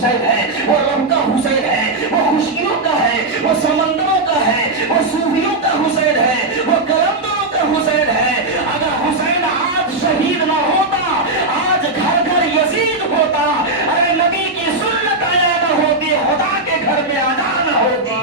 حسین ہے، وہ رب کا حسین ہے، وہ خوشیوں کا ہے، وہ سمندروں کا ہے، وہ صوفیوں کا حسین ہے، وہ کلندروں کا حسین ہے۔ اگر حسین آج شہید نہ ہوتا، آج گھر گھر یزید ہوتا، اگر نبی کی سنت آیا نہ ہوتی، خدا کے گھر میں اذان نہ ہوتی،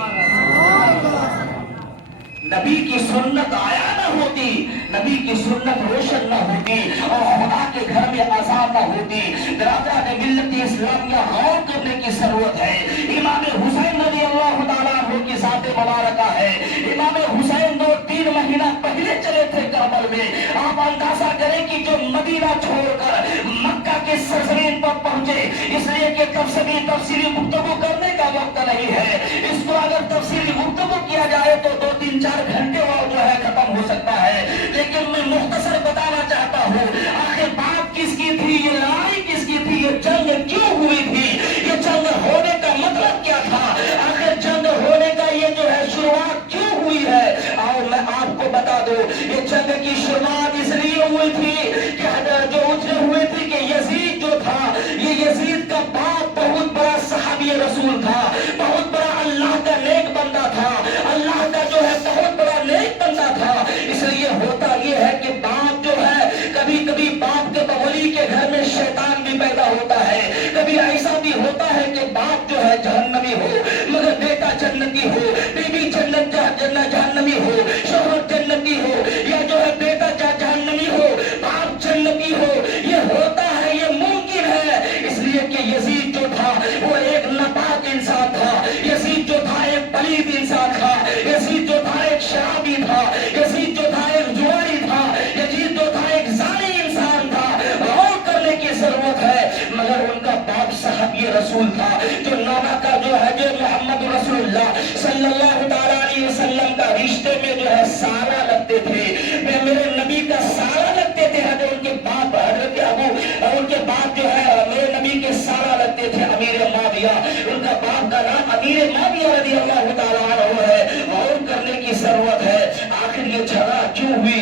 نبی کی سنت آیا نہ ہوتی، نبی کی سنت روشن نہ ہوتی، اور خدا کے گھر میں اذان نہ ہوتی۔ برادران ملت اسلامیہ غور کرنے کی ضرورت ہے۔ امام حسین رضی اللہ تعالیٰ عنہ کی ذات مبارکہ ہے۔ امام حسین 2-3 مہینہ پہلے چلے تھے کربل میں۔ آپ اندازہ کریں کہ جو مدینہ چھوڑ کر مکہ کے سرزمین پر پہنچے، اس لیے کہ تفصیلی گفتگو کرنے کا وقت نہیں ہے۔ اس کو اگر تفصیلی گفتگو کیا جائے تو 2-3-4 گھنٹے اور جو ہے ختم ہو سکتا ہے، لیکن میں مختصر بتانا چاہتا ہوں آخر بات کس کی تھی، یہ لڑائی کس کی تھی، یہ جنگ کیوں ہوئی تھی، یہ جنگ ہونے کا مطلب کیا تھا، آخر جنگ ہونے کا یہ جو ہے شروعات کیوں ہوئی ہے۔ اور میں آپ کو بتا دوں یہ جنگ کی شروعات اس لیے ہوئی تھی کہ جو اجرے ہوئے تھی کہ یزید جو تھا، یہ یزید کا باپ بہت بڑا صحابی رسول تھا، بہت بڑا اللہ کا نیک بندہ تھا، اللہ کا جو ہے بہت بڑا نیک بندہ تھا۔ اس لیے ہوتا یہ ہے کہ باپ جو ہے کبھی کبھی باپ کے بولی کے گھر میں شیطان بھی پیدا ہوتا ہے، کبھی ایسا بھی ہوتا ہے کہ باپ جو ہے جہنمی ہو مگر بیٹا جنتی ہو، بیوی جہنمی ہو، شوہر جنتی ہو، یا جو ہے بیٹا جہنمی ہو، باپ جنتی ہو، یہ ہوتا ہے، یہ ممکن ہے۔ اس لیے کہ یزید جو تھا وہ ایک ناپاک انسان تھا، یزید جو تھا ایک پلید انسان تھا، یزید جو تھا ایک شرابی تھا، یزید جو تھا ایک جواری تھا، یزید جو تھا ایک زانی انسان تھا۔ غور کرنے کی ضرورت ہے، مگر ان کا باپ صحابی رسول تھا، جو نانا کا جو ہے جو محمد رسول اللہ صلی اللہ تعالیٰ علیہ وسلم کا رشتے میں جو ہے سارا لگتے تھے، میرے نبی کا سارا لگتے تھے، ان کے باپ حضرت ابو، ان کے باپ جو ہے میرے نبی کے سارا لگتے تھے امیر معاویہ، ان کا باپ کا نام امیر معاویہ رضی اللہ تعالیٰ عنہ ہے۔ غور کرنے کی ضرورت ہے آخر یہ جھگڑا کیوں ہوئی۔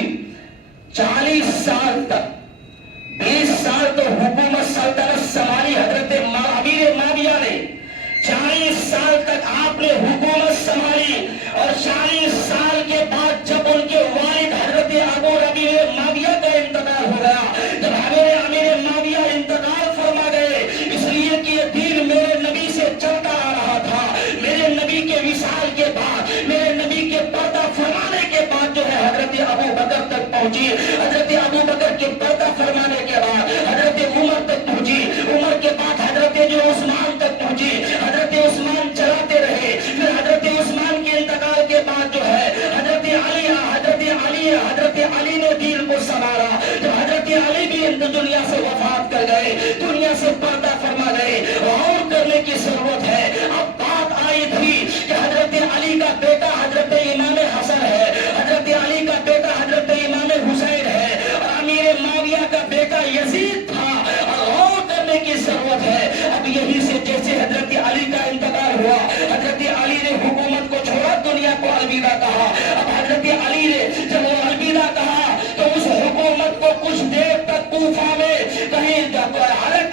40 سال تک 20 سال تو حکومت سلطنت سنبھالی حضرت امیر معاویہ نے، 40 سال تک آپ نے حکومت سنبھالی، اور 40 سال کے بعد جب ان کے والد حضرت ابو ربیع معاویہ کا انتقال ہو گیا، جب حضرت امیر معاویہ انتقال فرما گئے، اس لیے کہ یہ دین میرے نبی سے چلتا آ رہا تھا، میرے نبی کے وصال کے بعد، میرے نبی کے پردہ فرمانے کے بعد جو ہے حضرت ابو بکر تک پہنچی، حضرت ابو بکر کے پردہ فرمانے کے بعد حضرت عمر تک پہنچی، عمر کے بعد حضرت جو عثمان تک پہنچی، حضرت عثمان چلاتے رہے، پھر حضرت عثمان کے انتقال کے بعد جو ہے حضرت علی نے دین کو سنبھالا، جب حضرت علی بھی دنیا سے وفات کر گئے، دنیا سے پردہ فرما گئے۔ غور کرنے کی ضرورت ہے، اب بات آئی تھی کہ حضرت علی کا بیٹا حضرت امام حسن ہے، حضرت علی کا بیٹا حضرت امام حسین ہے، اور امیر معاویہ کا بیٹا یزید تھا۔ اور غور کرنے کی ضرورت ہے، اب یہی سے جیسے حضرت علی کا انتقال ہوا، حضرت علی نے حکومت کو چھوڑا، دنیا کو الوداع کہا۔ اب حضرت علی نے جب وہ الوداع کہا تو اس حکومت کو کچھ دیر تک کوفہ میں کہیں الگ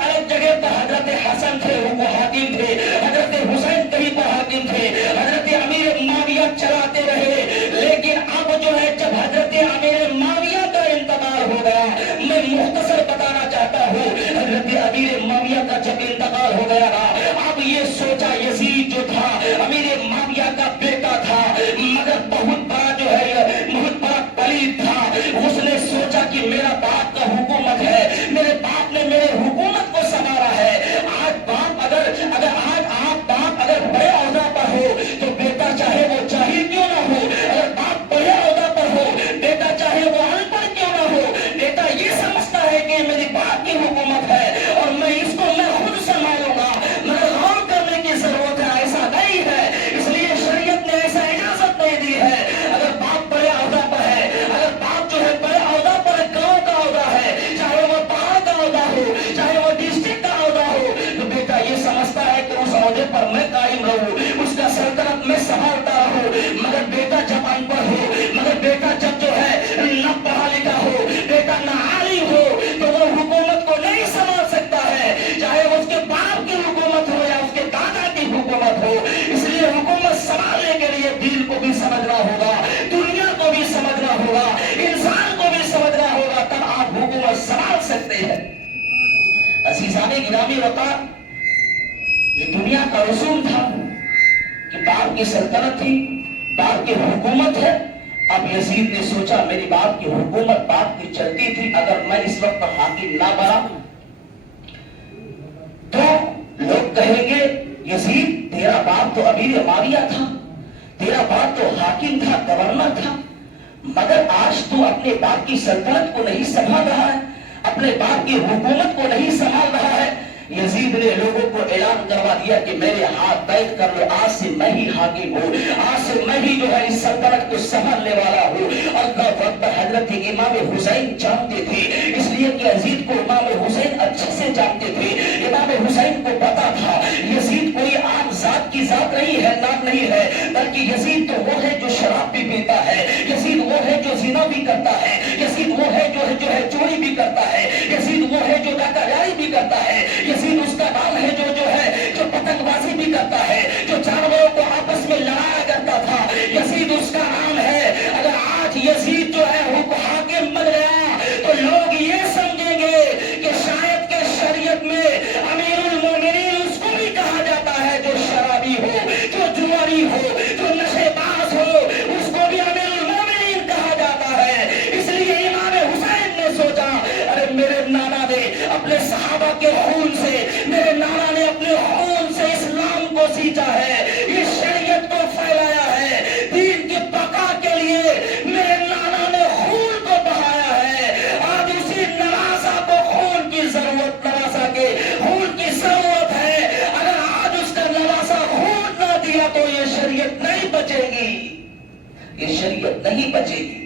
الگ جگہ پر حضرت حسن تھے، وہ حاکم تھے، حضرت حسین کہیں پر حاکم تھے، حضرت امیر معاویہ چلاتے رہے۔ لیکن اب جو ہے جب حضرت امیر معاویہ کا انتقال ہو گیا، میں مختصر بتانا چاہتا ہوں، حضرت امیر معاویہ کا جب انتقال ہو گیا نا، اب یہ سوچا یزید جو تھا امیر معاویہ کا بیٹا تھا، مگر بہت بڑا جو ہے بہت بڑا پلید تھا، اس نے سوچا کہ میرا باپ کا حکومت ہے، میرے باپ نے میرے حکومت کو سنبھالا ہے، آج باپ اگر آپ باپ اگر بڑے عہدہ پر ہو تو بیٹا چاہے وہ جاہل کیوں نہ ہو، اگر باپ بڑے عہدہ پر ہو بیٹا چاہے وہ ان پڑھ کیوں نہ ہو، بیٹا یہ سمجھتا ہے کہ میری باپ کی حکومت ہے اور میں اس کو میں خود سنبھالوں گا۔ مگر غور کرنے کی ضرورت ہے، ایسا نہیں ہے، اس لیے شریعت نے ایسا اجازت نہیں دی ہے۔ اگر باپ بڑے عہدہ پر ہے، اگر باپ جو ہے بڑے عہدہ پر گاؤں کا عہدہ ہے، چاہے وہ پہاڑ کا عہدہ ہو، چاہے وہ ڈسٹرکٹ کا عہدہ ہو، تو بیٹا یہ سمجھتا ہے کہ اس عہدے پر میں قائم رہوں، اس کا سلطنت میں سنبھالتا رہوں۔ مگر بیٹا جب ان پڑھ ہو، مگر بیٹا جب جو ہے نہ پڑھا لکھا ہو، بیٹا نہ عالم ہو، تو وہ حکومت کو نہیں سنبھال سکتا ہے، چاہے اس کے باپ کی حکومت ہو یا इमाम वक़ार, ये दुनिया का रसूल था कि बाप की सल्तनत थी, बाप की हुकूमत है। अब यजीद ने सोचा मेरी बाप की हुकूमत बाप की चलती थी, अगर मैं इस वक्त हाकिम ना बना तो लोग कहेंगे यजीद तेरा बाप तो अमीर मारिया था, तेरा बाप तो हाकिम था, गवर्नर था, मगर आज तू अपने बाप की सल्तनत को नहीं संभाल रहा है, अपने बाप की हुकूमत को नहीं संभाल रहा है। यजीद ने लोगों को ऐलान करवा दिया कि मेरे हाथ बैठ कर लो, आज से मैं ही हाकिम हूँ, आज से मैं ही जो है इस सल्तनत को संभालने वाला हूँ। अल्लाह अकबर। हजरत इमाम हुसैन जानते थे, इसलिए कि यजीद को इमाम हुसैन अच्छे से जानते थे। इमाम हुसैन को पता था यजीद कोई आम जात की जात नहीं है, नाम नहीं है, बल्कि यजीद तो वो है जो शराब भी पीता है, यजीद वो है जो जिना भी करता है, यजीद वो है जो है चोरी भी करता है, यजीद वो है जो डाकायारी भी करता है, यजीद उसका नाम है जो जो पतंगबाजी भी करता है, जो जानवरों को आपस में लड़ाया करता था, यजीद उसका नाम है। अगर आज यजीद जो है वो हाकिम बन गया तो लोग ये समझेंगे कि शायद के शरीयत में अमीरुल मोमिनीन उसको भी कहा जाता है जो शराबी हो, जो जुआरी हो, जो नशेबाज हो, उसको भी अमीरुल मोमिनीन कहा जाता है। इसलिए इमाम हुसैन ने सोचा अरे मेरे नाना ने अपने सहाबा के खून से, मेरे नाना ने अपने खून से इस्लाम को सींचा है, इस शरीयत को फैलाया है, दीन की बका के लिए मेरे नाना ने खून को बहाया है। आज उसी नवासा को खून की जरूरत, नवासा के खून की जरूरत है। अगर आज उसका नवासा खून ना दिया तो ये शरीयत नहीं बचेगी, ये शरीयत नहीं बचेगी।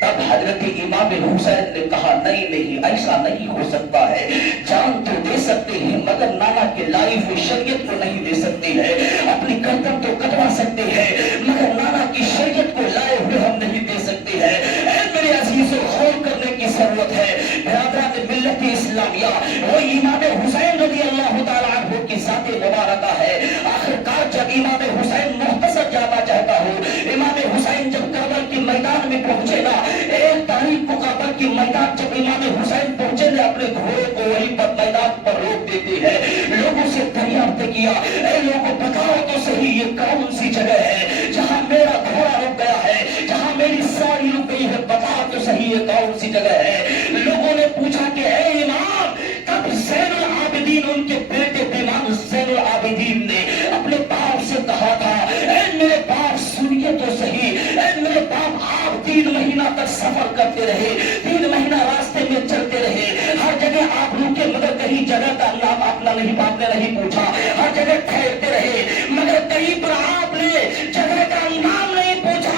तब हजरत इमाम हुसैन ने कहा नहीं नहीं, ऐसा नहीं हो सकता है, जान तो दे सकते हैं मगर नाना के लाई हुई शरीयत को नहीं दे सकते हैं, अपनी गर्दन तो कटवा सकते हैं मगर नाना की शरीयत को लाए हुए हम नहीं दे सकते हैं। ऐ मेरे अजीजों, गौर करने की जरूरत है। बिरादरान मिल्लत इस्लामिया, वो इमाम हुसैन रज़ी अल्लाह तआला अन्हु की ज़ात मुबारका है। आखिरकार जब इमाम हुसैन मुख्तसर जाना चाहता हो, इमाम हुसैन जब करबल के मैदान में पहुंचे ना, 1 तारीख को करबल के मैदान जब इमाम हुसैन पहुंचे ने अपने घोड़े को वहीं पर मैदान पर रोक देते हैं। लोगों से दरियाफ्त किया, ऐ लोगों बताओ तो सही ये कौन सी जगह है जहां मेरा घोड़ा रुक गया है, जहां मेरी साड़ी रुक गई है, बताओ तो सही ये कौन सी जगह है। लोगों ने पूछा कि ऐ इमाम, तब ज़ैनुल आबिदीन, उनके बेटे इमाम ज़ैनुल आबिदीन ने अपने बाप से कहा था ऐ मेरे बाप सुनिए तो सही, ऐ मेरे बाप आप 3 महीना तक सफर करते रहे, 3 महीना रास्ते में चलते रहे, हर जगह आप रुके मगर कहीं जगह का नाम अपना नहीं, बाप ने नहीं पूछा, हर जगह ठहरते रहे मगर कहीं पर आपने जगह का नाम नहीं पूछा।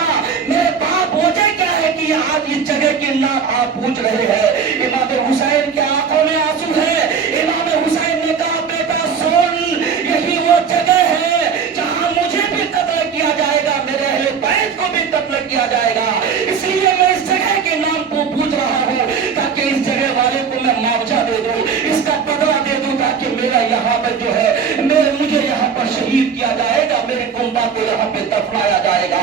मेरे बाप वजह क्या है कि आज इस जगह के नाम आप पूछ रहे हैं। इमाम हुसैन के आंखों में आंसू है। इमाम हुसैन ने कहा बेटा सुन, यही वो जगह है जहां मुझे भी कत्ल किया जाएगा, मेरे अहले बैत को भी कत्ल किया जाएगा, इसलिए मैं इस जगह के नाम को पूछ रहा हूँ ताकि इस जगह वाले को मैं मुआवजा दे दूं, इसका बदला दे दूं, ताकि मेरा यहाँ पर जो है मुझे यहाँ पर शहीद किया जाएगा, मेरे कुंबा को यहाँ पे दफनाया जाएगा।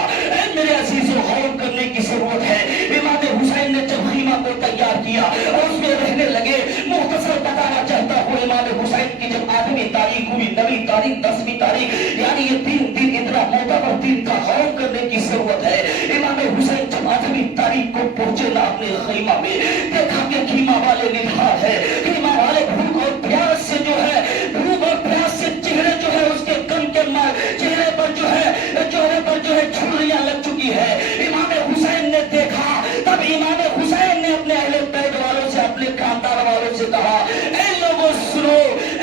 मेरे अजीजों, गौर करने की जरूरत है। इमाम हुसैन ने जब खीमा को तैयार किया और उसमें रहने लगे, मुख्तसर बताना चाहता हूँ इमाम हुसैन की जब 8वीं तारीख हुई, 9वीं तारीख, 10वीं तारीख, यानी ये 3 दिन इतना मोतबर दिन था, गौर करने की जरूरत है। इमाम हुसैन जब 8वीं तारीख को पहुंचे ना अपने खीमा में, देखा कि खीमा वाले निढाल है, खीमा वाले भूख और प्यास से जो है, भूख और प्यास से चेहरे जो है उसके गम के चेहरे पर जो है झुर्रियां लग चुकी है। इमाम हुसैन ने देखा, तब इमाम हुसैन ने अपने अहले बैत वालों से, अपने खानदान वालों से कहा ऐ लोगों सुनो,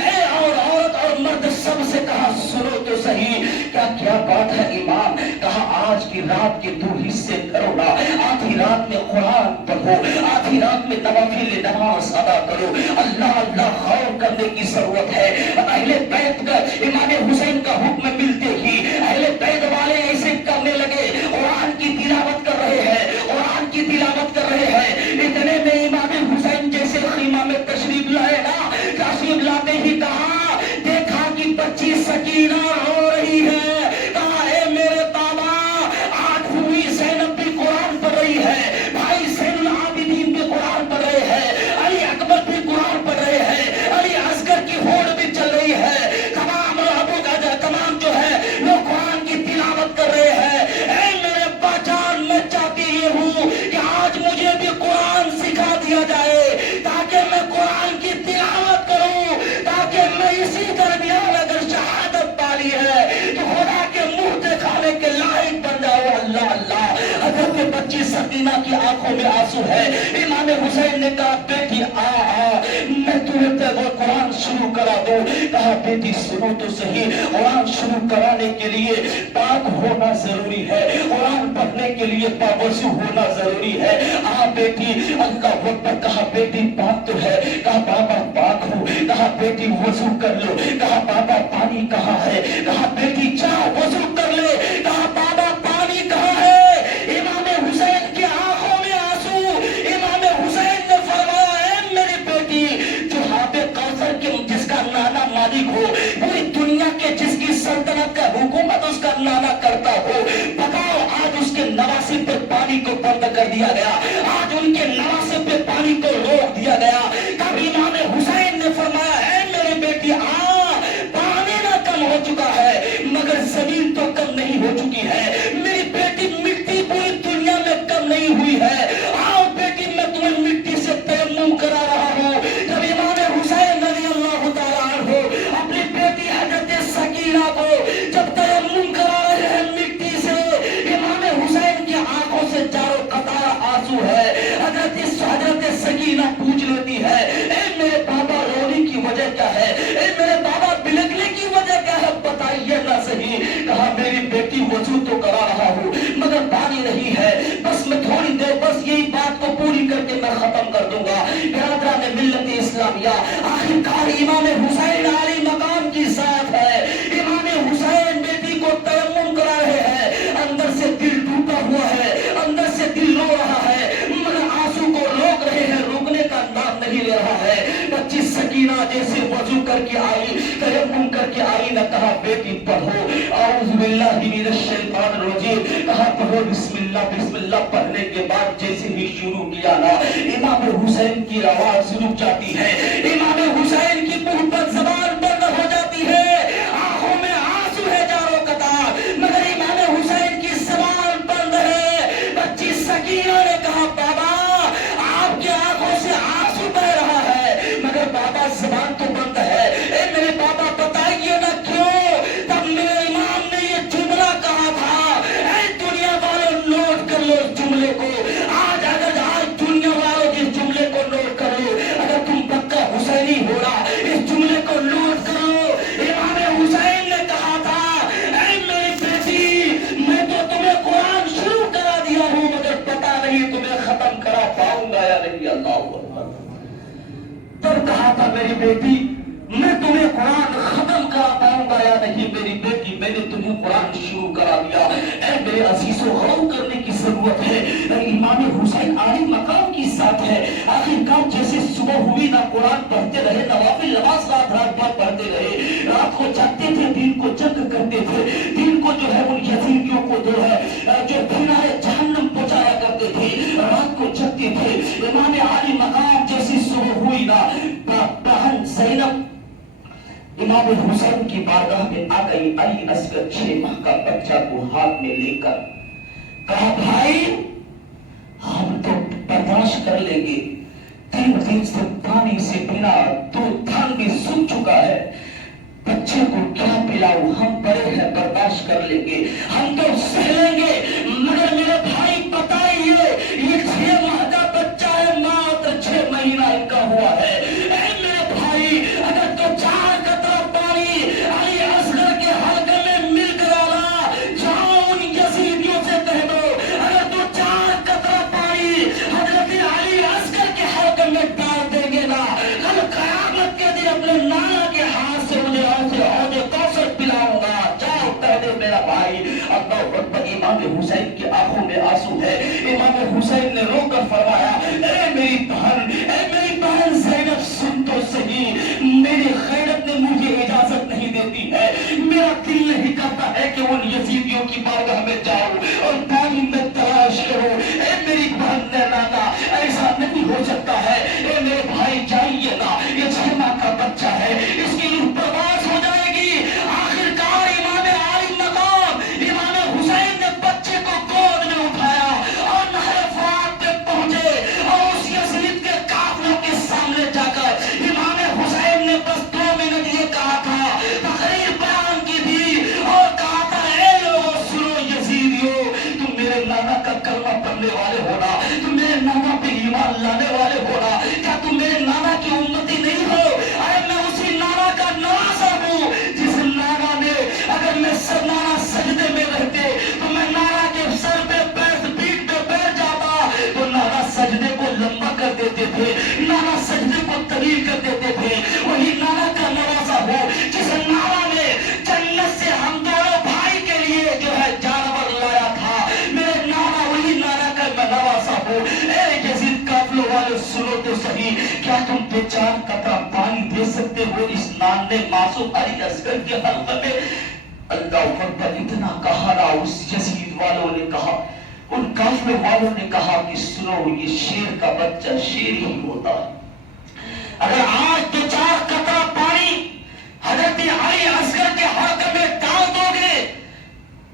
ऐ और औरत और मर्द सब से कहा सुनो तो सही, क्या बात है इमाम। कहा आज की रात के 2 हिस्से करो ना, आधी रात में कुरान पढ़ो, आधी रात में नवाफिल नमाज अदा करो, अल्लाह अल्लाह गौर करने की जरूरत है। अहले बैत का इमाम हुसैन का हुक्म मिलते ही अहले बैत वाले ऐसे करने लगे, कुरान की तिलावत कर रहे हैं, कुरान की तिलावत कर रहे हैं। इतने में इमाम हुसैन जैसे खीमा में तशरीफ लाए ना, तशरीफ लाते ही कहा, देखा कि बच्ची सकीना रो रही है, कहा है मेरे बाबा, आज हुई ज़ैनब भी कुरान पढ़ रही है, भाई ज़ैनुल आबिदीन भी कुरान पढ़ रहे हैं, अली अकबर भी कुरान पढ़ रहे हैं, अली असगर की सकीना की आंखों में आंसू है। इमाम हुसैन ने कहा बेटी आ मैं तुम्हें वो कुरान शुरू करा दूं। कहा बेटी सुनो तो सही, कुरान शुरू कराने के लिए पाक होना जरूरी है, कुरान पढ़ने के लिए पावसू होना जरूरी है। आ बेटी अल्लाह वक्त। कहा बेटी पाक तो है। कहा बाबा पाक हूँ। कहा बेटी वजू कर लो। कहा बाबा पानी कहाँ है। कहा बेटी जाओ वजू कर ले। कहा बाबा पानी कहाँ है। इमाम हुसैन की आंखों में आंसू। इमाम हुसैन ने फरमाया मेरी बेटी जो हाथे कौसर के जिसका नाना मालिक हो, पूरी दुनिया के जिसकी सल्तनत का हुकूमत उसका नाना करता हो, बताओ आज उसके नवासे पे पानी को बंद कर दिया गया, आज उनके नवासे पे पानी को रोक दिया गया। कब इमाम हुसैन ने फरमाया है मेरी बेटी पानी ना कम हो चुका है मगर जमीन तो कम नहीं हो चुकी है। मेरी बेटी मिट्टी पूरी दुनिया में कम नहीं हुई है। आओ बेटी मैं तुम्हें मिट्टी से तयम्मुम करा रहा हूँ। जब इमाम हुसैन रज़ी अल्लाह तआला अन्हु अपनी बेटी हजरत सकीना को जब तयम्मुम करा रहे हैं मिट्टी से, इमाम हुसैन की आंखों से चारों कतार आंसू है। हजरत सकीना पूछ लेती है ए मेरे बाबा रोने की वजह क्या है, ए मेरे बाबा बिलखने की वजह क्या है, बताइए ना सही। कहा मेरी बेटी वजू तो करा रहा हूँ मगर पानी नहीं है, बस मैं थोड़ी देर बस यही बात को पूरी करके मैं खत्म कर दूंगा। बिरादरान मिल्लत इस्लामिया आखिरकार इमाम हुसैन आली मकाम की साथ है। इमाम हुसैन बेटी को तयम्मुम करा रहे हैं, अंदर से दिल टूटा हुआ है, अंदर से दिल रो रहा है मगर आंसू को रोक रहे हैं, रुकने का नाम नहीं ले रहा है। बच्ची सकीना जैसे वजू करके आई, तयम्मुम करके आई न कहा बेटी पढ़ो औज़ु बिल्लाहि मिनश शैतानिर रजीम। कहा पढ़ो बिस्मिल्लाह। बिस्मिल्लाह पढ़ने के बाद जैसे ही शुरू किया ना इमाम हुसैन की आवाज रुक जाती है, इमाम हुसैन की मुंह पर जबान बंद हो जाती है, आंखों में आंसू है चारों कतार मगर इमाम हुसैन की जबान बंद है। बच्ची सकीना ने कहा बाबा आपकी आंखों से आंसू बह रहा है मगर बाबा जबान तो बंद है। ए मेरे बाबा बताइए ना क्यों। तब मेरे इमाम ने ये जुमला कहा था, ए दुनिया वालों नोट कर लो इस जुमले को। आज अगर आज दुनिया वालों इस जुमले को नोट कर लो, अगर तुम पक्का हुसैनी हो रहा इस जुमले को नोट कर लो। इमाम हुसैन ने कहा था ए मेरी बेटी मैं तो तुम्हें कुरान शुरू करा दिया हूँ मगर पता नहीं तुम्हें खत्म करा पाऊंगा या नहीं। अल्लाह अकबर। तब कहा था मेरी बेटी मैं तुम्हें कुरान खत्म करा पाऊंगा या नहीं। मेरी बेटी मैंने तुम्हें कुरान शुरू करा दिया। ऐ मेरे अजीजों गौर करने की जरूरत है। इमाम हुसैन आली मकाम की साथ है। आखिरकार जैसे सुबह हुई ना कुरान पढ़ते रहे, नवाफिल नमाज रात रात भर पढ़ते रहे, रात को जागते थे, दिन को जंग करते थे, दिन को जो है उन यजीदियों को जो है जो फिनाए जहन्नम पहुंचाया करते थे, रात को जगते थे। इमाम आली मकाम जैसी सुबह हुई ना बहन ज़ैनब इमाम हुसैन की बारगाह में आ गई। अली असगर 6 माह का बच्चा को हाथ में लेकर कहा भाई हम तो बर्दाश्त कर लेंगे, 3 दिन से पानी से बिना दूध थान भी सूख चुका है, बच्चे को क्या पिलाऊं, हम बड़े हैं बर्दाश्त कर लेंगे, हम तो सह लेंगे मगर मेरे भाई बताइए ये 6 माह का बच्चा है, मात्र 6 महीना इनका हुआ है। ऐ मेरे भाई अगर तो 4 कतरा पानी अली असगर के हल्के में मिल गया जाओ उन यजीदियों से कह दो अगर तो 4 कतरा पानी हजरत अली असगर के हल्के में डाल देंगे ना कल कयामत के दिन अपने नाना के हाथ से मुझे औजे कौसर पिलाऊंगा। जाओ कह दे मेरा भाई। अल्लाह अकबर। इमाम हुसैन की आंखों में आंसू है। इमाम हुसैन ने रोकर फरमाया ए मेरी बहन ज़ैनब सुन तो सही, मेरी गैरत ने मुझे इजाजत नहीं देती है, मेरा दिल नहीं करता है कि उन यजीदियों की बारगाह में जाऊं और पानी में तलाश करूं। ए मेरी बहन ने नाना ऐसा नहीं हो सकता है। ए मेरे भाई जाइए ना, ये 6 माह का बच्चा है, इसकी रूह बर्बाद हो जाएगी। आखिरकार इमाम आली मकाम इमाम हुसैन ने बच्चे को गोद में उठाया और नहर फुरात पे पहुंचे और उस यजीद के काफिले के सामने जाकर इमाम हुसैन ने बस 2 मिनट ये कहा था, तकरीर बयान की थी और कहा था ए लोगों सुनो यजीदियों, दलील कर देते थे, वही नाना का नवासा हो जिस नाना ने जन्नत से हम दोनों भाई के लिए जो है जानवर लाया था, मेरे नाना वही नाना का मैं नवासा हूँ। यजीद काफिलों वाले सुनो तो सही, क्या तुम दो चार कतरा पानी दे सकते हो इस नाने मासूम अली असगर के हल्के में? अल्लाह अकबर इतना कहा ना, उस यजीद वालों ने कहा, उन काफिलों वालों ने कहा कि सुनो, ये शेर का बच्चा शेर ही होता है। अगर आज दो चार कतरा पानी हजरत अली असगर के हल्के में डाल दोगे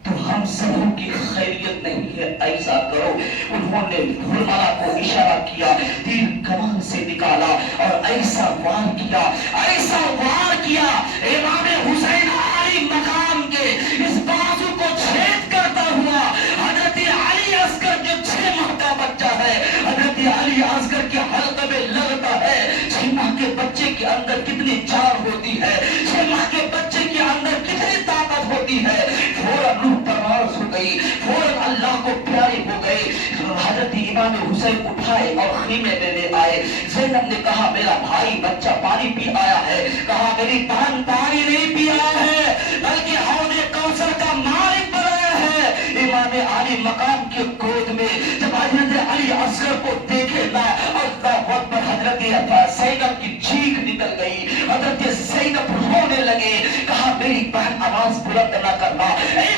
तो हम सबों की खैरियत नहीं है, ऐसा करो। उन्होंने फुलमाला को इशारा किया, तीर कमान से निकाला और ऐसा वार किया, ऐसा वार किया, इमाम हुसैन अली मकाम के इस बाजू को छेद करता हुआ हजरत अली असगर जो 6 माह का बच्चा है, हजरत अली असगर के हल्के में लगता है। 6 माह के बच्चे के अंदर कितनी जान होती है, 6 माह के बच्चे के अंदर कितनी ताकत होती है। फौरन रूह परवाज़ हो गई, फौरन अल्लाह को प्यारे हो गए। हजरत इमाम हुसैन उठाए और खीमे में ले आए। ज़ैनब ने कहा मेरा भाई बच्चा पानी पी आया है, कहा मेरी बहन पानी नहीं पी आया है बल्कि हौज़े कौसर का मालिक बनाया है। इमाम अली मकाम के गोद में जब हजरत अली असगर को देखे ना, अल्लाह अकबर, हजरत ज़ैनब की चीख निकल गई, हजरत ज़ैनब रोने लगे। कहा मेरी बहन आवाज बुलंद न करना,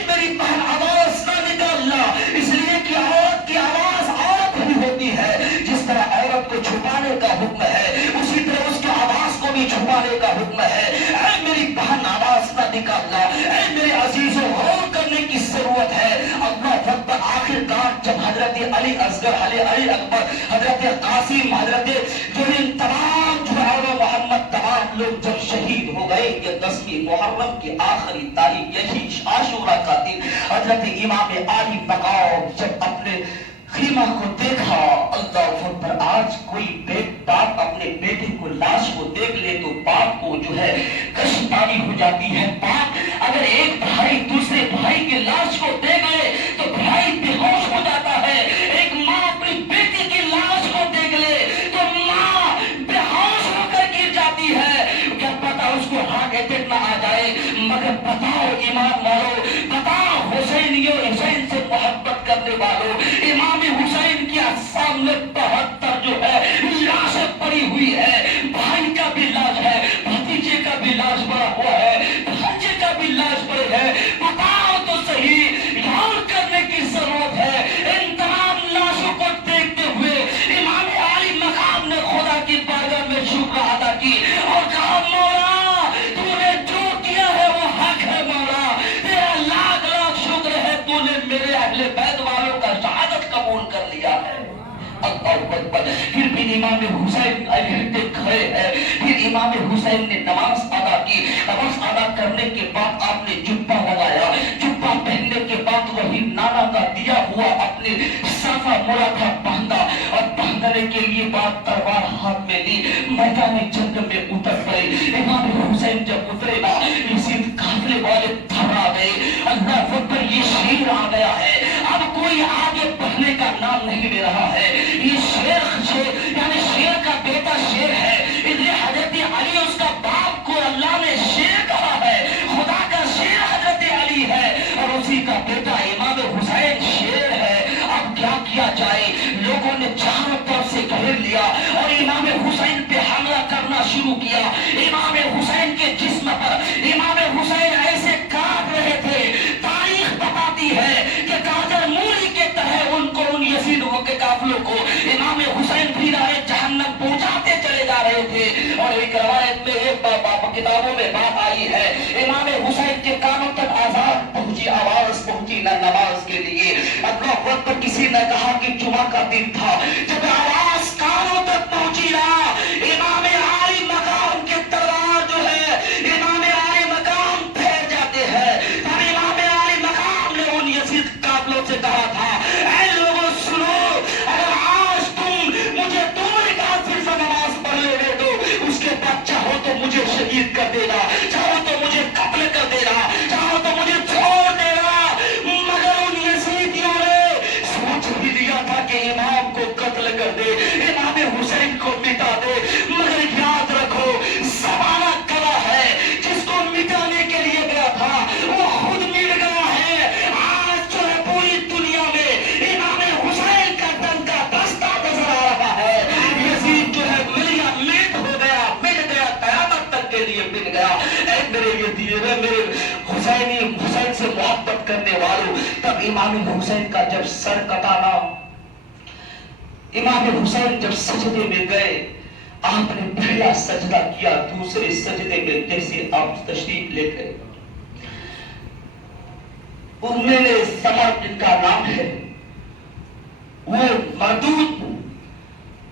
मेरी बहन आवाज न निकालना, इसलिए कि औरत की आवाज औरत ही होती है। जिस तरह औरत को छुपाने का हुक्म है, उसी तरह उसकी आवाज को भी छुपाने का हुक्म है। ऐ मेरी बहन आवाज न निकालना, ऐ मेरे अजीजों गौर करने की जरूरत है। अल्लाह अकबर, आखिरकार जब हजरत अली असगर, अली अकबर, हजरत कासिम, हजरत जो इन तमाम मोहम्मद तमाम लोग जब शहीद हो गए, ये 10वीं मुहर्रम की आखिरी तारीख, यही आशूरा का दिन, हजरत इमाम अली मकाम जब अपने खीमा को देखा, अल्लाह अकबर, आज कोई बाप अपने बेटे को लाश को देख ले तो बाप को जो है कश्तानी हो जाती है। बाप अगर एक भाई दूसरे भाई की लाश को देख ले तो भाई बेहोश हो जाता है। एक माँ अपनी बेटी की लाश को देख ले तो माँ बेहोश होकर गिर जाती है। क्या पता उसको हार्ट अटैक ना आ जाए। मगर बताओ ईमान वालों, बताओ हुसैनियों, हुसैन से मोहब्बत करने वालों, इमाम हुसैन के सामने 72 जो है लाशें पड़ी हुई है। भाई का भी लाश है, भतीजे का भी लाश पड़ा हुआ है, भांजे का भी लाश पड़े है। बताओ तो सही, गौर करने की जरूरत है। इन तमाम लाशों को देखते हुए इमाम अली मकाम ने खुदा की बारगाह में शुक्र अदा की और कहा मौला तूने जो किया है वो हक है, मौला तेरा लाख लाख शुक्र है, तूने मेरे अहले बैत वालों का शहादत कबूल कर लिया है। फिर भी इमाम हुसैन खड़े हैं। फिर इमाम हुसैन ने नमाज अदा की। नमाज अदा करने के बाद आपने जुब्बा लगाया। जुब्बा पहनने के बाद वही नाना का दिया हुआ अपने साफा मोड़ा था बांधा और बांधने के लिए बाद तलवार हाथ में ली, मैदान जंग में उतर गए। इमाम हुसैन जब उतरे ना, इसी काफिले वाले थर्रा गए। अल्लाह अकबर, ये शेर आ गया है, अब कोई आगे बढ़ने का नाम नहीं ले रहा है। ये शेर यानी शेर का बेटा शेर है, इसलिए हजरत अली उसका बाप को अल्लाह ने शेर कहा है। खुदा का शेर हजरत अली है और उसी का बेटा इमाम हुसैन शेर है। अब क्या किया जाए? लोगों ने चारों तरफ से घेर लिया और इमाम हुसैन पे हमला करना शुरू किया। इमाम हुसैन के जिस्म पर इमाम हुसैन ऐसे कांप रहे थे, तारीख बताती है कि गाजर मूली के तरह उनको, उन यजीदों के काफिलों को इमाम हुसैन भी राहे जहन्नम पहुंचाते चले जा रहे थे। और एक रवायत में एक किताबों में बात आई है, इमाम हुसैन के कानों तक आजाद पहुंची, आवाज पहुंची न नमाज के लिए। अल्लाह अकबर, किसी ने कहा कि जुमा का दिन था, जब आवाज कानों तक पहुंची ना, इमाम अली मकाम के तलवार जो है इमाम अली मकाम फेर जाते हैं। तब इमाम अली मकाम ने उन यजीद काफिलों से कहा था, ऐ लोगों सुनो, अगर आज तुम मुझे दूर का सिर्फ नमाज पढ़ लेने दो, उसके बाद चाहो तो मुझे शहीद कर देना, चाहो तो मुझे कत्ल कर देना, चाहो तो मुझे छोड़ देना। मगर उन यजीदियों ने सोच भी लिया था कि इमाम को कत्ल कर दे, इमाम हुसैन को मिटा दे, मगर याद میرے یہ دیے ہوئے میرے حسین سے محبت کرنے والوں. تب امام حسین کا جب سر کٹا نا، امام حسین جب سجدے میں گئے، آپ نے پہلا سجدہ کیا، دوسرے سجدے میں جیسے آپ تشریف لے گئے، انہوں نے سمر جن کا نام ہے وہ مردود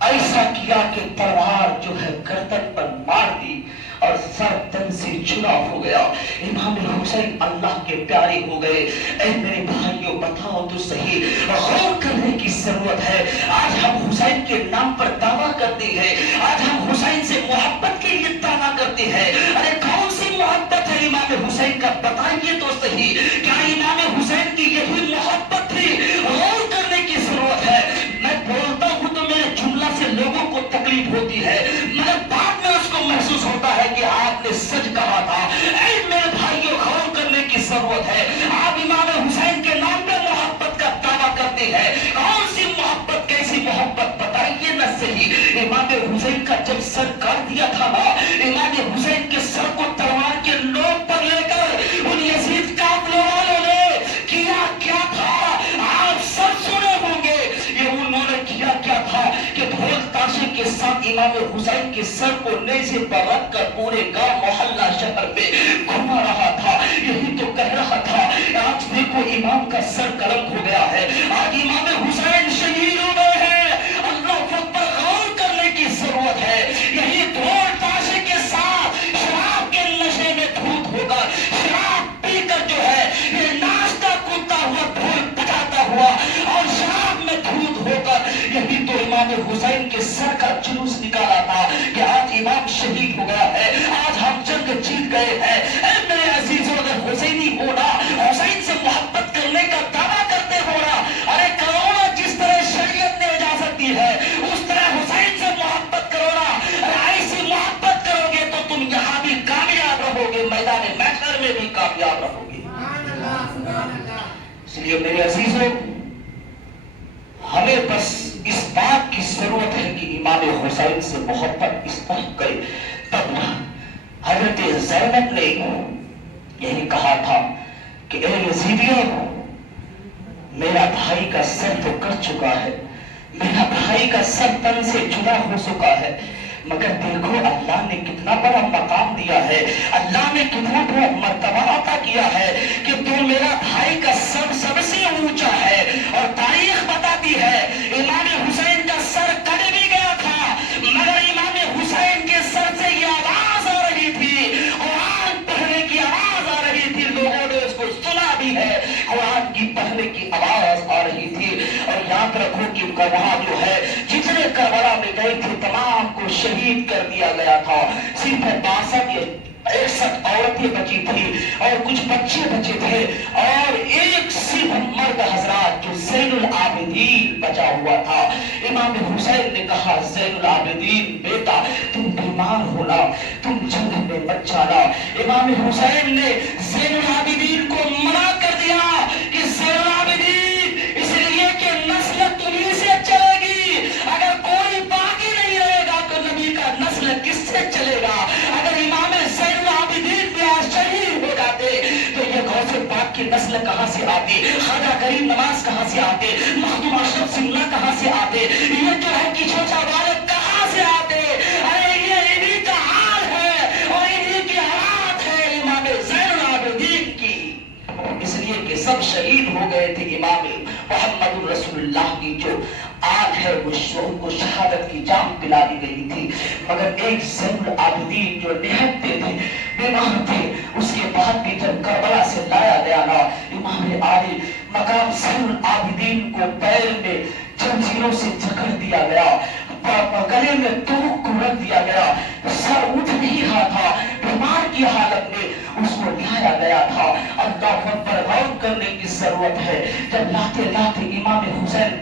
ایسا کیا کہ تلوار جو ہے گردن پر مار دی اور سر تن سے جدا ہو گیا. امام حسین اللہ کے پیارے ہو گئے. اے میرے بھائیوں بتاؤ تو صحیح، غور کرنے کی ضرورت ہے. آج ہم حسین کے نام پر دعویٰ کرتے ہیں، آج ہم حسین سے محبت کے لیے دعویٰ کرتے ہیں. ارے کون سی محبت ہے امام حسین کا؟ بتائیے تو صحیح، کیا امام حسین کی یہی محبت تھی؟ غور کرنے کی ضرورت ہے. میں بولتا ہوں تو میرے جملہ سے لوگوں کو تکلیف ہوتی ہے، مگر بعد میں اس کو محسوس ہوتا ہے کہ آپ نے سچ کہا تھا. اے میرے بھائیوں غور کرنے کی ضرورت ہے. آپ امام حسین کے نام پہ محبت کا دعویٰ کرتے ہیں، کون سی محبت، کیسی محبت بتائیے نہ صحیح. امام حسین کا جب سر کاٹ دیا تھا نا، امام حسین کے سر کو تلوار کے نوک پر لے کر ان یزید قافلے والوں نے کیا کیا تھا آپ سب سنے ہوں گے. یہ انہوں نے کیا کیا تھا کہ ڈھول تاشے کے ساتھ امام حسین کے سر کو نیزے پر رکھ کر پورے گاؤں محلہ شہر میں گھما رہا تھا. یہی تو کہہ رہا تھا آج دیکھو امام کا سر قلم ہو گیا ہے، آج امام حسین شہید ہو گئے ہیں. اللہ اکبر، غور کرنے کی ضرورت ہے. یہی ڈھول تاشے کے ساتھ شراب کے نشے میں دھوت ہو کر شراب پی کر جو ہے یہ ناچتا کودتا ہوا ڈھول بجاتا ہوا اور شراب میں دھوت ہو کر یہی تو امام حسین کے سر کا جلوس نکالا تھا کہ آج امام شہید ہو گیا ہے، آج ہم جنگ جیت گئے ہیں. اے میرے عزیزوں، اگر حسینی ہونا، حسین سے محبت کرنے کا دعویٰ کرتے ہونا، ارے کرونا جس طرح شریعت نے اجازت دی ہے اس طرح حسین سے محبت کرو نا. ارے ایسی محبت کرو گے تو تم یہاں بھی کامیاب رہو گے، میدان محشر میں بھی کامیاب رہو گے. اس لیے میرے عزیزوں، ہمیں بس اس بات کی ضرورت ہے کہ امام حسین سے محبت اس طرح کرے. تب حضرت زینب نے یہی کہا تھا کہ اے یزیدیوں، میرا بھائی کا سر تو کٹ چکا ہے، میرا بھائی کا سر تن سے جدا ہو چکا ہے، مگر دیکھو اللہ نے کتنا بڑا مقام دیا ہے، اللہ نے کتنا بڑا مرتبہ عطا کیا ہے کہ تو میرا بھائی کا سر سب سے اونچا ہے. اور تاریخ بتاتی ہے امام حسین کا سر کٹ بھی گیا تھا، مگر امام حسین کے سر سے یہ آواز آ رہی تھی، قرآن پڑھنے کی آواز آ رہی تھی. لوگوں نے اس کو سنا بھی ہے، قرآن کی پڑھنے کی آواز آ رہی تھی. اور یاد رکھو کہ وہاں جو ہے جتنے کربلا میں گئے تھے تمام کو شہید کر دیا گیا تھا. صرف 62 یا 61 عورتیں بچی تھی اور کچھ بچے بچے تھے، اور ایک صرف مرد حضرات جو زین العابدین بچا ہوا تھا. امام حسین نے کہا زین العابدین بیٹا تم بیمار ہونا، تم جنگ میں مت جانا. امام حسین نے زین العابدین کو منع کر دیا کہ زین العابدین اس لیے کہ نسل تمہیں سے چلے گی، اگر کوئی باقی نہیں رہے گا تو نبی کا نسل کس سے چلے گا؟ اگر امام زین العابدین بھی آج شہید ہو جاتے تو یہ غوث پاک کی نسل کہاں سے آتی؟ خواجہ غریب نواز کہاں سے آتے؟ مخدوم اشرف سنگھ کہاں سے آتے؟ یہ جو ہے کشور والے کہاں سے آتے؟ ارے یہ انہی کا حال ہے اور انہی کی حالات ہے امام زین العابدین کی. اس لیے کہ سب شہید ہو گئے تھے. امام محمد رسول اللہ کی جو آگ ہے وہ کو شہادت کی جام پلا دی گئی تھی، مگر ایک زین العابدین جو نہتے تھے، بیمار تھے، اس کے بعد بھی جب کربلا سے لایا گیا نا، امام عالی مقام زین العابدین کو پیر میں زنجیروں سے جکڑ دیا گیا، گلے میں توق کو رکھ دیا گیا، سر اٹھ نہیں رہا تھا، بیمار کی حالت میں اس کو لایا گیا تھا. اللہ پر غور کرنے کی ضرورت ہے. جب لاتے لاتے امام حسین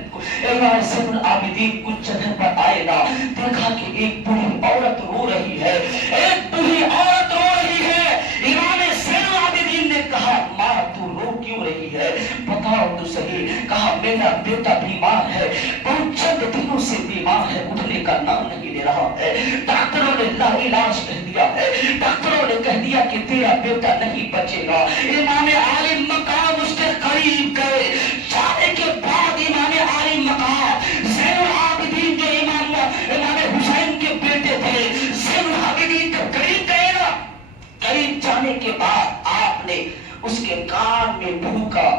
امام زین العابدین کچھ جگہ پر آئے گا، دیکھا کہ ایک بڑی عورت رو رہی ہے، ایک بڑی عورت رو رہی ہے. امام زین العابدین نے کہا ماں تو رو کیوں رہی ہے؟ بتاؤ تو صحیح. کہا میرا بیٹا بیمار ہے، بہت چند دنوں سے بیمار ہے، اٹھنے کا نام نہیں لے رہا ہے. ڈاکٹروں نے لا علاج کہہ دیا ہے، ڈاکٹروں نے کہہ دیا کہ تیرا بیٹا نہیں بچے گا۔ امام عالم مقام اس کے قریب گئے، جانے کے بعد امام عالم مقام زین العابدین جو امام حسین کے بیٹے تھے، زین العابدین کے قریب گئے نا، قریب جانے کے بعد آپ نے اس کے کان میں بھوکا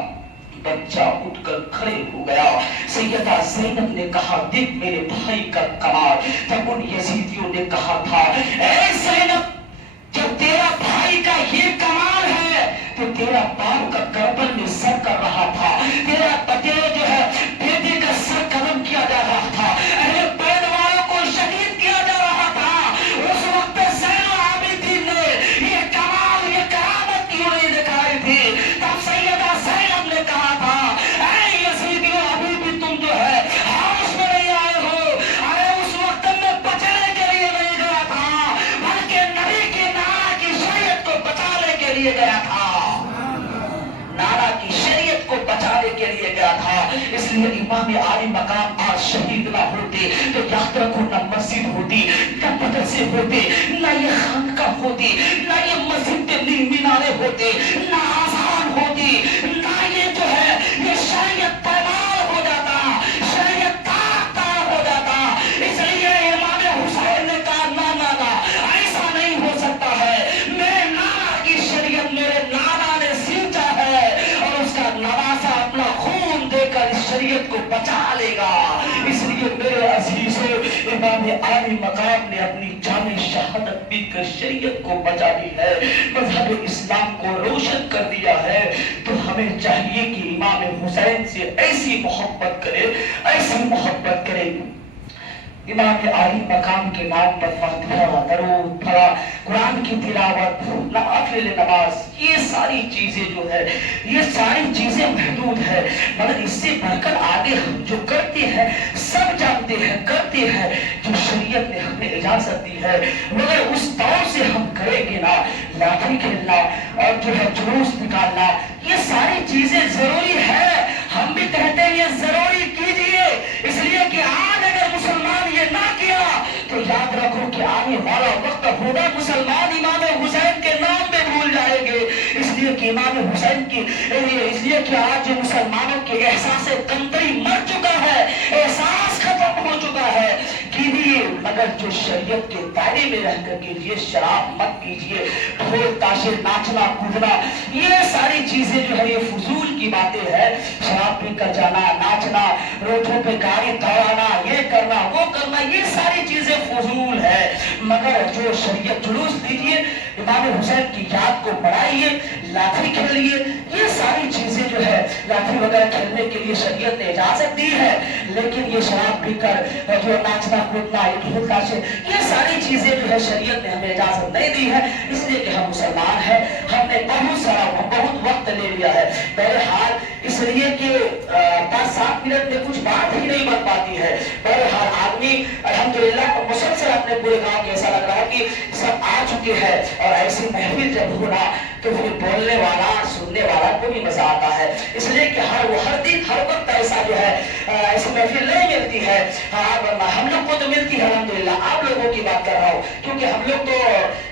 بچہ اٹھ کر کھڑے ہو گیا۔ سیدہ زینب نے کہا دیکھ میرے بھائی کا کمال۔ تب ان یزیدیوں نے کہا تھا اے زینب جب تیرا بھائی کا یہ کمال ہے تو تیرا باپ کا کربل میں سر کر رہا تھا، تیرا تیرے جو ہے بیٹے کا سر قلم کیا جا رہا تھا، اہل بیت والوں کو شہید کیا جا رہا تھا۔ اس وقت زین العابدین نے یہ کمال یہ کرامت کیوں نہیں دکھائی تھی؟ تب سیدہ زینب نے کہا تھا اے یزیدیوں ابھی بھی تم جو ہے ہوش میں نہیں آئے ہو، ارے اس وقت میں بچنے کے لیے نہیں گیا تھا بلکہ نبی کی نانا کی شریعت کو بچانے کے لیے گیا تھا، نانا کی شریعت کو بچانے کے لیے گیا تھا۔ اس لیے امام عالی مقام آج شہید نہ ہوتے تو یاد رکھو نہ مسجد ہوتی، نہ مدرسے ہوتے، نہ یہ خانقاہ ہوتی، نہ یہ مسجد کے مینارے ہوتے، نہ آذان ہوتی، نہ یہ جو ہے یہ شریعت پامال ہو جاتا، شریعت تار ہو جاتا۔ اس لیے امام حسین نے کہا نہ ایسا نہیں ہو سکتا ہے، میرے نانا کی شریعت میرے نانا نے سینچا ہے اور اس کا نواسا اپنا خون دے کر اس شریعت کو بچا لے گا۔ اس لیے میرے عزیزوں امام عالی مقام نے اپنی جان شہادت پی کر شریعت کو بچا لی ہے، مذہب اسلام کو روشن کر دیا ہے۔ تو ہمیں چاہیے کہ امام حسین سے ایسی محبت کرے، ایسی محبت کرے۔ امام عالی مقام کے نام پر فاتحہ، درود پڑھا، قرآن کی تلاوت، نوافل نماز، یہ ساری چیزیں جو ہے یہ ساری چیزیں محدود ہے، مگر اس سے بڑھ کر آگے ہم جو کرتے ہیں سب جانتے ہیں کرتے ہیں جو شریعت نے ہمیں اجازت دی ہے، مگر اس طور سے ہم کریں گے نا، لاٹھی کھیلنا اور جو ہے جلوس نکالنا یہ ساری چیزیں ضروری ہے، ہم بھی کہتے ہیں یہ ضروری کیجئے، اس لیے کہ آج اگر مسلمان یہ نہ کیا تو یاد رکھو کہ آنے والا وقت ہوگا مسلمان امام حسین کے نام میں بھول جائیں گے، اس لیے کہ امام حسین کی اس لیے کہ آج جو مسلمانوں کے احساس کمتری مر چکا ہے، احساس ختم ہو چکا ہے، کیجئے مگر جو شریعت کے دائرے میں رہ کر کیجئے، شراب مت پیجئے، ڈھول تاشے ناچنا کودنا یہ ساری چیزیں جو ہے یہ فضول کی باتیں ہیں، شراب پی کر جانا ناچنا روڈوں پہ گاڑی دوڑانا یہ کرنا وہ کرنا یہ ساری چیزیں فضول ہے، مگر جو شریعت جلوس دیجئے امام حسین کی یاد کو بڑھائیے، لاٹھی کھیلیے، یہ ساری چیزیں جو ہے لاٹھی وغیرہ کھیلنے کے لیے شریعت نے اجازت دی ہے، لیکن یہ شراب پی کر جو ناچنا کودنا یہ ڈھول تاشے یہ ساری چیزیں جو ہے شریعت نے ہمیں اجازت نہیں دی ہے، اس لیے کہ ہم مسلمان ہیں، ہم نے بہت وقت لے لیا ہے، بہرحال اس لیے کہ 5-7 منٹ میں کچھ بات ہی نہیں بن پاتی ہے، بہرحال آدمی الحمدللہ مسلسل اپنے پورے گاؤں کے ایسا لگ رہا ہے کہ سب آ چکے ہیں، اور ایسی محفل جب ہونا تو پھر بولنے والا سننے والا کو بھی مزہ آتا ہے، اس لیے کہ ہر دن ہر وقت ایسا جو ہے ایسی محفل نہیں ملتی ہے، ہم لوگ کو تو ملتی ہے الحمدللہ، آپ لوگوں کی بات کر رہا ہوں، کیونکہ ہم لوگ تو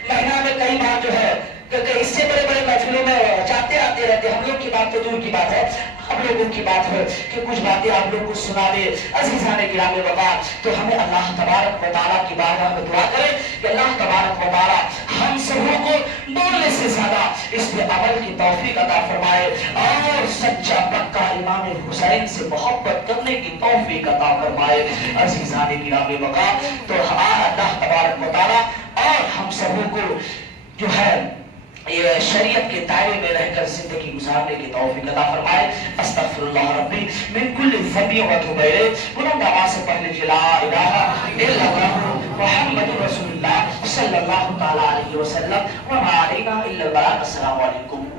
مہینہ میں کئی بار جو ہے اس سے بڑے محفلوں میں جاتے آتے رہتے، ہم لوگ کی بات تو دور کی بات ہے، ہم لوگوں کی بات ہے کہ کچھ باتیں آپ لوگوں کو سنا دے۔ عزیزان گرامی وقار، تو ہمیں اللہ تبارک و تعالیٰ کی بارگاہ میں دعا کرے کہ اللہ تبارک و تعالیٰ ہم سبوں کو بولنے سے زیادہ اس پہ عمل کی توفیق عطا فرمائے، اور سچا پکا امام حسین سے محبت کرنے کی توفیق عطا فرمائے۔ عزیزان گرامی وقار، تو ہمارا اللہ تبارک و تعالیٰ اور ہم سبوں کو جو ہے یہ شریعت کے دائرے میں رہ کر زندگی گزارنے کی توفیق عطا فرمائے۔ استغفر اللہ ربی من کل ذنب و اتوب الیہ۔ بلند آواز سے پڑھ لیجیے لا الہ الا اللہ محمد رسول اللہ صلی اللہ تعالی علیہ وسلم وما علینا الا البلاغ۔ السلام علیکم۔